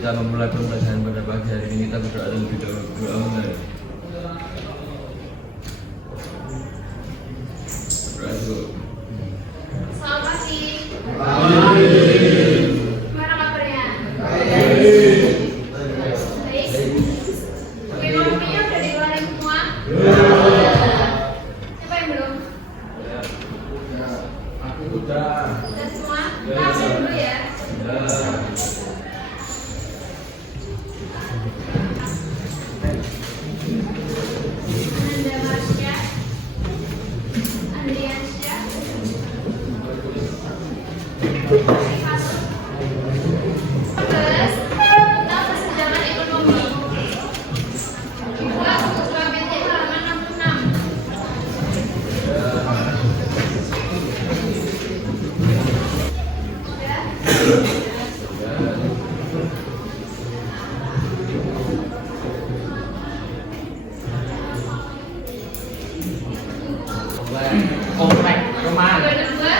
kita memulai pembelajaran pada pagi hari ini, kita berdoa terlebih dahulu. Doa mulai. Berdoa dulu. Selamat pagi. Amin. Gimana kabarnya? Baik. Baik. Ekonominya udah dikeluarin semua? Siapa yang belum? Aku udah. Udah semua? Langsung dulu ya. Ananda Marsya, Andriansyah, Terus tentang kesenjangan ekonomi. Buka buku KBT halaman 66. Udah? Komplek rumah Ada dua.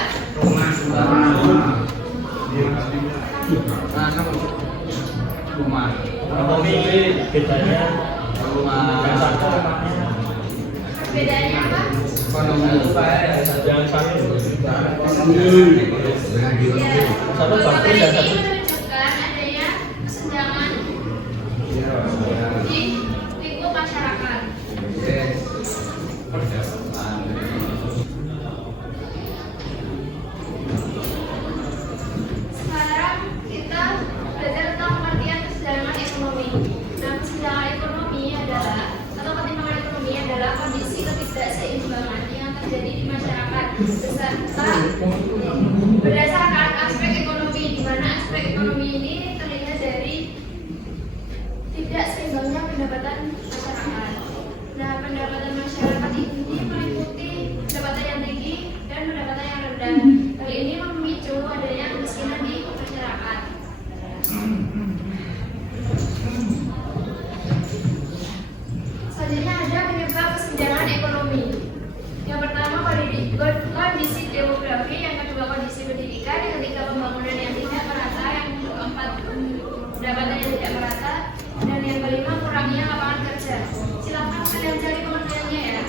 rumah ekonomi bedanya rumah Perbedaannya apa? ekonomi yang satu Ya, Satu tabel bagus ini dan satu menunjukkan adanya kesenjangan di lingkup masyarakat. Sekarang kita belajar tentang pengertian kesenjangan ekonomi. Nah, kesenjangan ekonomi adalah atau ketimpangan ekonomi adalah kondisi ketidakseimbangan yang terjadi di masyarakat beserta berdasarkan aspek ekonomi, di mana aspek ekonomi ini terlihat dari tidak seimbangnya pendapatan masyarakat. Nah, pendapatan masyarakat ini meliputi pendapatan yang tinggi dan pendapatan yang rendah. Hal ini memicu adanya kemiskinan di masyarakat. Selanjutnya ada penyebab kesenjangan ekonomi. Yang pertama kondisi demografi, yang kedua kondisi pendidikan, yang ketiga pembangunan yang tidak merata, yang keempat pendapatan yang tidak merata, dan yang kelima kurangnya lapangan kerja. Silakan kalian cari pengertiannya ya.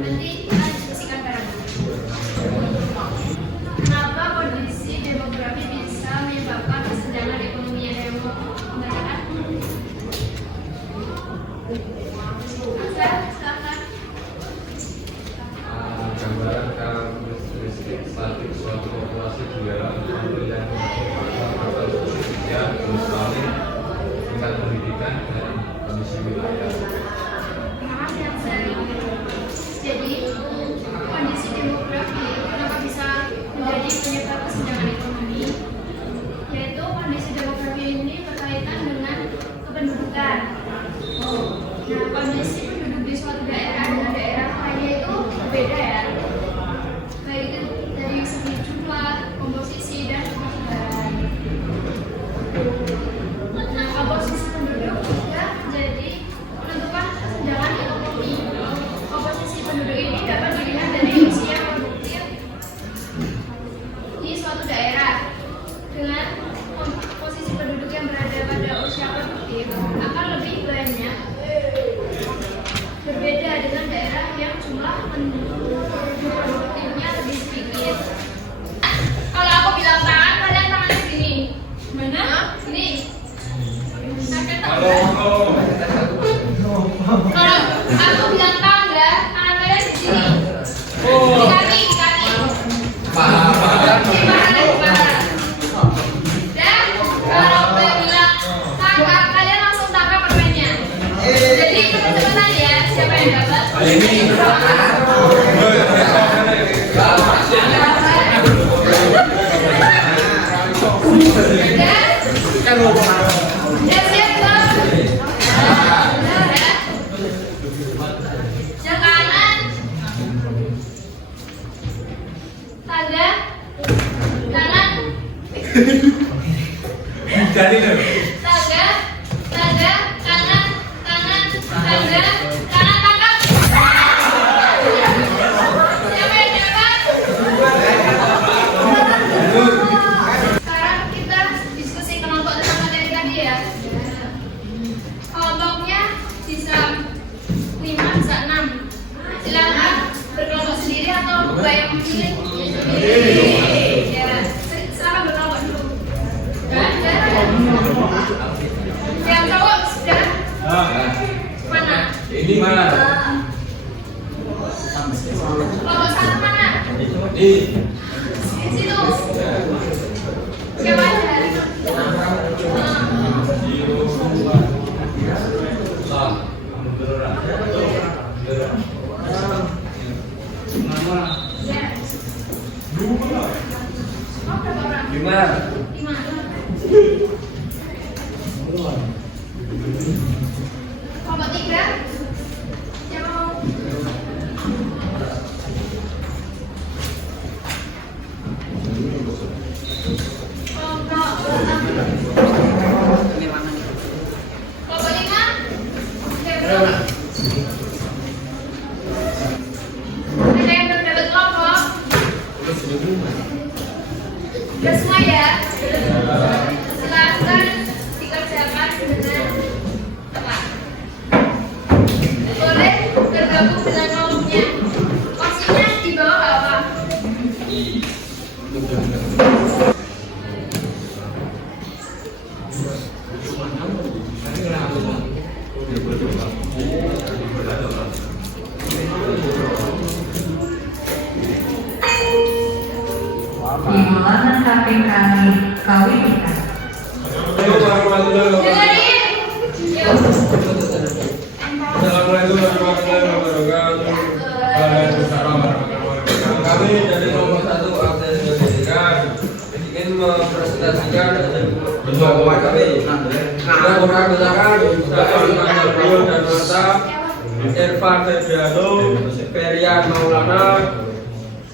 Nanti kita diskusikan bareng. Kenapa kondisi demografi bisa menyebabkan kesenjangan ekonomi? Ada yang mau mengatakan? Silakan. Gambaran karakteristik statik suatu populasi daerah yang faktor sosial, ekonomi, tingkat pendidikan, dan kondisi wilayah. Maaf yang saya jadi kondisi demografi kenapa bisa menjadi penyebab kesenjangan ekonomi, yaitu kondisi demografi ini berkaitan dengan kependudukan. Nah, kondisi penduduk di suatu daerah dengan daerah lainnya itu berbeda ya, baik itu dari segi jumlah, komposisi, dan persebaran. Nah, komposisi penduduk juga menjadi menentukan kesenjangan ekonomi. Komposisi penduduk ini dapat dilihat dari usia produktif di suatu daerah. Dengan posisi penduduk yang berada pada usia produktif akan lebih banyak berbeda dengan daerah yang jumlah penduduk produktifnya lebih sedikit. Kalau aku bilang tangan, kalian tangannya sini. Mana? Sini. Sampai tangan. Kalau aku bilang tangga, tangan kalian di sini. Di kaki, di kaki. Di paha, di paha. Dan kalau aku bilang tangga, kalian langsung tangkap permennya. Jadi cepet-cepetan ya, siapa yang dapat? Dan siap belum? Udah ya. Yang kanan tangga, kanan tangga, tangga, kanan, kanan, tangga, kanan tangkap. Siapa yang dapat? Sekarang kita diskusi kelompok tentang materi tadi dua yang memilih. Ya, silakan berkelompok dulu. Yang cowok sudah mana? Ini mana? Kelompok satu mana? Di Situ. Siapa aja? Ya. Oh, berapa orang? 5. 5. Kelompok 3. Siapa mau? Kelompok 5. Siapa? Ada yang berdapat kelompok? Udah semua ya? Silahkan dikerjakan dengan tepat. Boleh bergabung dengan kelompoknya. Posisinya di bawah nggak apa? Di halaman KPK Kawinitan. Dengerin. Yuk. Assalamualaikum warahmatullahi wabarakatuh. Kami dari kelompok 1 Akses Pendidikan ingin mempresentasikan dua kelompok kami. Kita beranggotakan Mustafa Imanul dan Mata, Irfan Febriano, Ferian Maulana,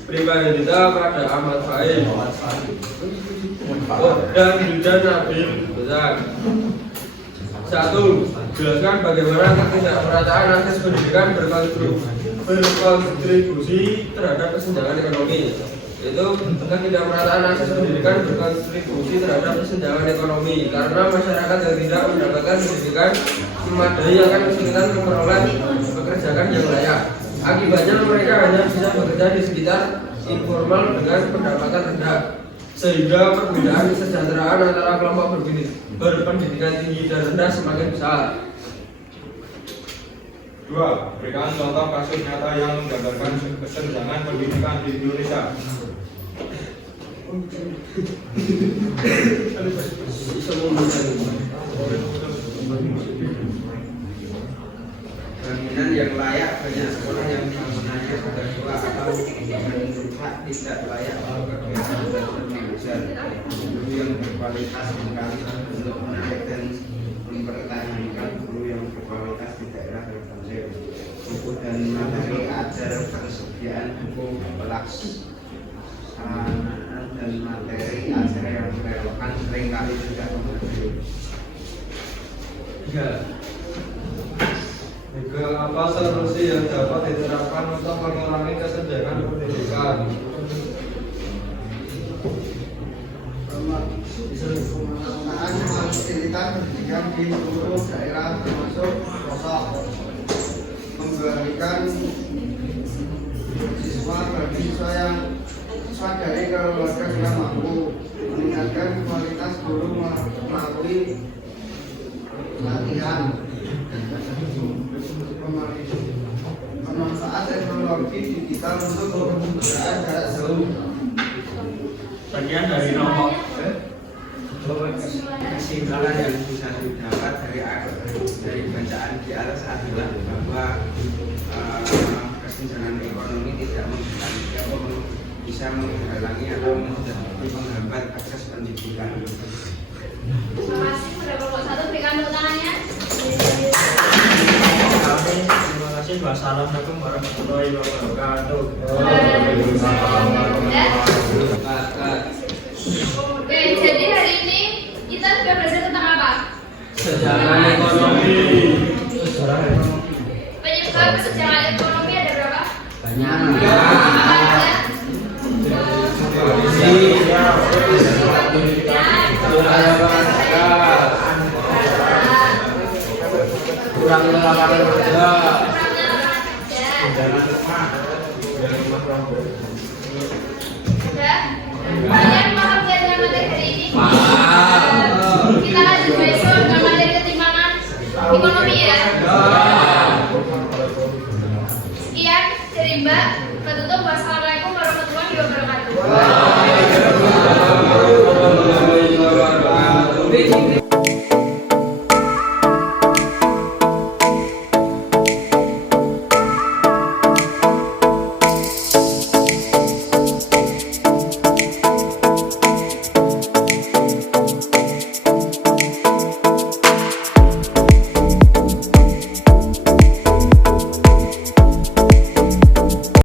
Pribadita pada Ahmad Faiz, dan Yudan Nabil Besar. 1. Jelaskan bagaimana ketidakmerataan akses pendidikan berkontribusi terhadap kesenjangan ekonomi. Yaitu ketidakmerataan akses pendidikan berkontribusi terhadap kesenjangan ekonomi karena masyarakat yang tidak mendapatkan pendidikan memadai akan kesulitan memperoleh pekerjaan yang layak. Akibatnya mereka hanya bisa bekerja di sekitar informal dengan pendapatan rendah, sehingga perbedaan kesejahteraan antara kelompok berpendidikan tinggi dan rendah semakin besar. 2. Berikan contoh kasus nyata yang menggambarkan kesenjangan pendidikan di Indonesia. Bangunan yang layak, banyak sekolah yang bangunannya sudah tua atau rusak, tidak layak untuk kegiatan belajar mengajar. Guru yang berkualitas sekali untuk menarik dan mempertahankan guru yang berkualitas di daerah terpencil. Buku dan materi ajar, persediaan buku pelaksanaan dan materi ajar yang relevan seringkali tidak memadai. 3. Apa solusi yang dapat diterapkan untuk mengurangi kesenjangan pendidikan? Penggunaan fasilitas pendidikan di seluruh daerah termasuk pelosok, memberikan siswa bagi siswa dari keluarga yang mampu, meningkatkan kualitas guru melalui latihan, bermanfaat teknologi digital untuk pembelajaran jarak jauh. Bagian dari nomor kesimpulan yang bisa didapat dari bacaan di atas adalah bahwa kesenjangan ekonomi tidak bisa menghalangi atau menghambat akses pendidikan. Terima kasih sudah kelompok 1, berikan tepuk tangannya. Terima kasih. Wassalamualaikum warahmatullahi wabarakatuh. Oke, jadi hari ini kita sudah belajar tentang apa? Kesenjangan ekonomi. Penyebab kesenjangan ekonomi ada berapa? Banyak. Apa aja? Kurang lapangan kerja. Kurangnya lapangan kerja. Sudah? Kalian paham ya dengan materi hari ini? Paham. Kita lanjut besok dengan materi ketimbangan ekonomi ya. Sekian dari Mbak. Penutup, wassalamualaikum warahmatullahi wabarakatuh.